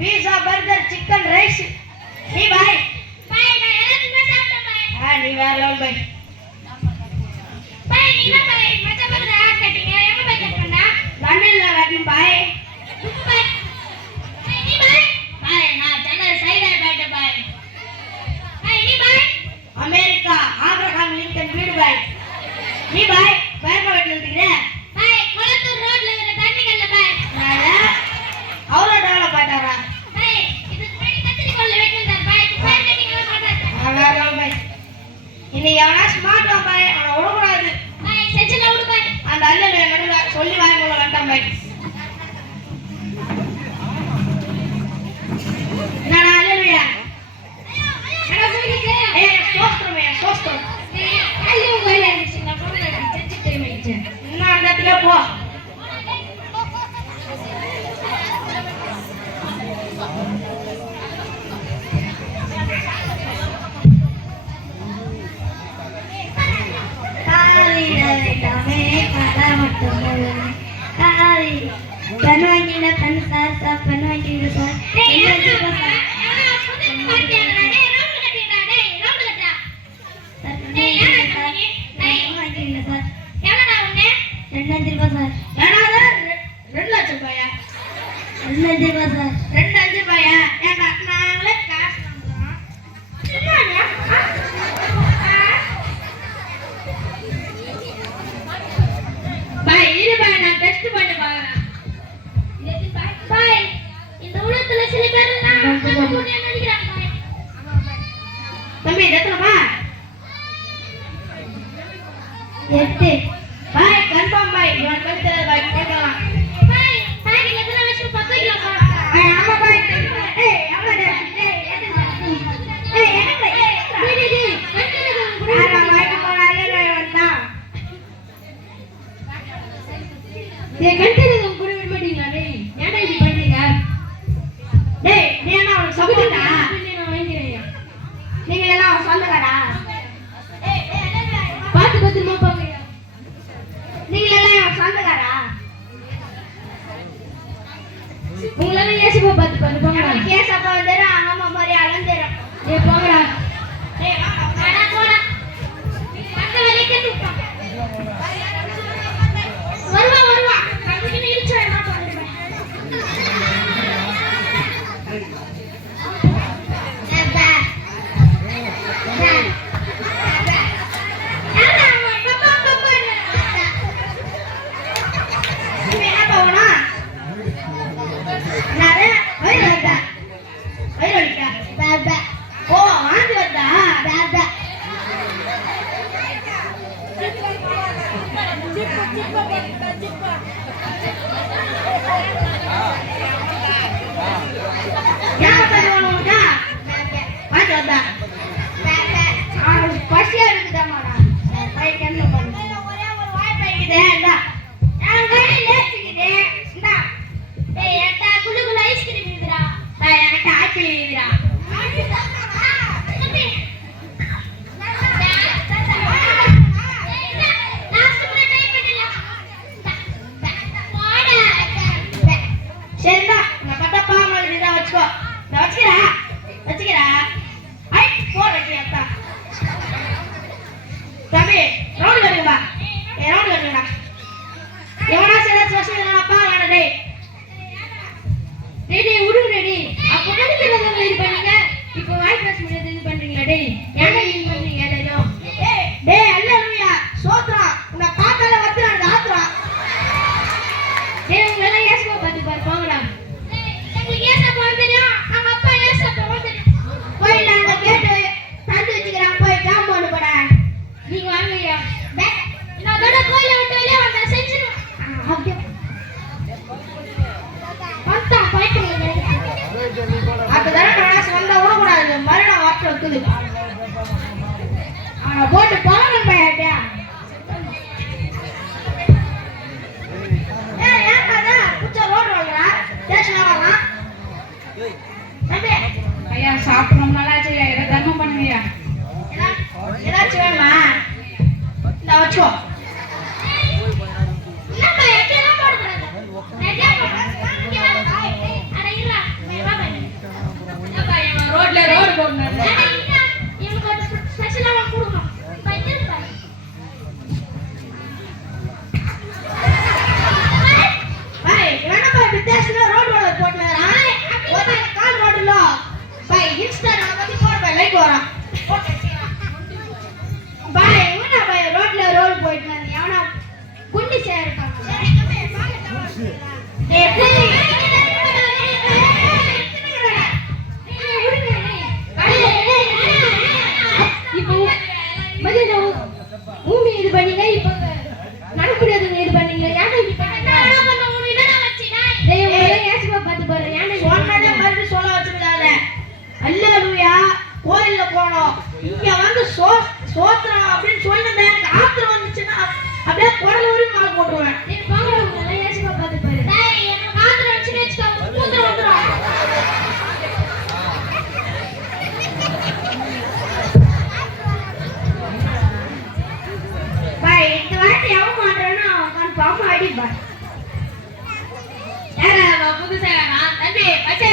Pizza burger chicken rice நீ பாய் பாய் நான் எல்லாத்தையுமே சாப்பிட்டேன் பாய் நீ வேற லெவல் பாய் பாய் நீங்க பாய் மச்ச பர்கர் ஆட் கட்டிங்க எங்க பாய் கட் பண்ணா லண்டன்ல வெட்டின பாய் பாய் நீ பாய் பாய் நான் சென்னை சைடா பாய்ட்ட பாய் பாய் நீ பாய் அமெரிக்கா ஆபிரகாம் லிங்கன் வீடு பாய் நீ பாய் வேற வெட்டின இருக்கீங்க பாய் கொளத்தூர் ரோட்ல இருக்கிற தண்ணி கல்ல பாய் அவ்வளோ டெவலப் ஆயிட்டாரா பாய் இது கத்திரி கொல்ல வெட்டின பாய் பாய் கட்டிங்க மாட்டாங்க வேற லெவல் பாய் இன்னைக்கு அவனா ஸ்மார்ட் பாய் அவனை விடக்கூடாது பாய் செஞ்சல விடு பாய் அந்த அல்ல நடுவில் சொல்லி வாங்க போல வேண்டாம் பாய் நான் அல்லையா அட சொல்லிட்டு சோஸ்திரமே சோஸ்திரம் ஐயோ கோயில இருந்துச்சு நான் போன் செஞ்சு தெரியுமா இன்னும் அந்த இடத்துல போ பெண்வாங்கின பெண் சார் சார் பெண்வாங்கின சார் தம்பி எத்தனைமா 8 பாய் கன்ஃபார்ம் பாய் இவன் கழுத்துல பாய் கேட்கலாம் பாய் பாய் நீங்க எத்தனை வருஷம் பக்கத்துல பாய் ஆமா பாய் ஏய் எவ்வளவு ஏய் என்ன பாய் ஆனா பாய் போறானே நான் வந்தா கண்டினியூ கூட விட மாட்டீங்களா டேய் ஏன்டா இப்படி பண்றீங்க டேய் நீ என்ன அவனுக்கு சப்போர்ட்டா நான் வாங்கிக்கிறேன் நீங்க எல்லாம் சொந்தக்காரா பாத்து பத்திரமா போங்க நீங்க எல்லாம் சொந்தக்காரா உங்களால ஏசிப்பா பாத்து பாத்து போங்க கேஸ் அப்பா வந்துரு அம்மா மாதிரி அளந்துரும் ஏய் போங்கடா டேய் அட போடா பக்க வலிக்கு துப்பா வருவா கண்ணுக்கு நீச்ச என்ன பண்ணுறேன் பசியா இருக்குதாமாடா என்ன பண்ணு ஒரே ஒரு வாய்ப்பு இருக்குதே குளுகுளு ஐஸ்கிரீம் இருக்குடா எனக்கு ஆப்பிள் இருக்குடா சரிடா நான் பட்ட பாமல் இதான் வச்சுக்கோ நான் வச்சுக்கிறா ஐ போர் வைக்கிறா தம்பி ரவுண்ட் கட்டுங்கப்பா ரவுண்ட் கட்டுங்கடா எவனா சரி ஸ்பெஷல் பாருங்கடா டேய் டேய் உடுங்க டேய் அப்ப கடிக்கிறத இது பண்ணீங்க இப்போ வாய் பேச முடியாது இது பண்றீங்க டேய் ஏன்டா இது பண்றீங்க டேய் டேய் அல்லேலூயா சோத்ரா உன்னை பார்த்தால வத்துறான் ஆத்ரா டேய் உங்கள ஏசப்பா பாத்து பாரு போங்கடா உங்களுக்கு ஏசப்பா தெரியும் அவங்க அப்பா ஏசப்பா தெரியும் போய் நாங்க கேட்டு தந்து வச்சுக்கிறான் போய் காம்பவுண்ட் போடா நீங்க வாங்கய்யா நான் அதோட கோயில விட்டு வெளியே வந்தா செஞ்சிருவேன் அப்படியே வந்தா பாய்ட்டு அப்பதான் நான் சொந்த விடக்கூடாது மறுநாள் வாட்டு இருக்குது அவனை போட்டு பழகன் பையாட்டியா ஐயா சாப்பிடணும் நல்லா செய்யா இதை தர்மம் பண்ணுங்கய்யா ஏதாச்சும் வேணுமா இந்த வச்சோ என்னப்பா எப்படியெல்லாம் போடக்கூடாது நிறையா போடுறேன் அட இருடா கோயில்ல போனோம். இங்க வந்து சோத்திரம் அப்படின்னு சொல்லிட்டு எனக்கு ஆத்திரம் வந்துச்சுன்னா அப்படியே குடல் ஊறி மாலை போட்டுருவேன். டேய் போங்கடா உங்க எல்லாம் ஏசுவா பார்த்து பாரு. டேய் எனக்கு ஆத்திரம் வந்துச்சுன்னு வச்சுக்கோ மூத்திரம் வந்துரும். பாய் இந்த வாட்டி எவன் மாட்டானோ அவன் பாம்பு அடிப்பான். யாரா புதுசா தம்பி பச்சை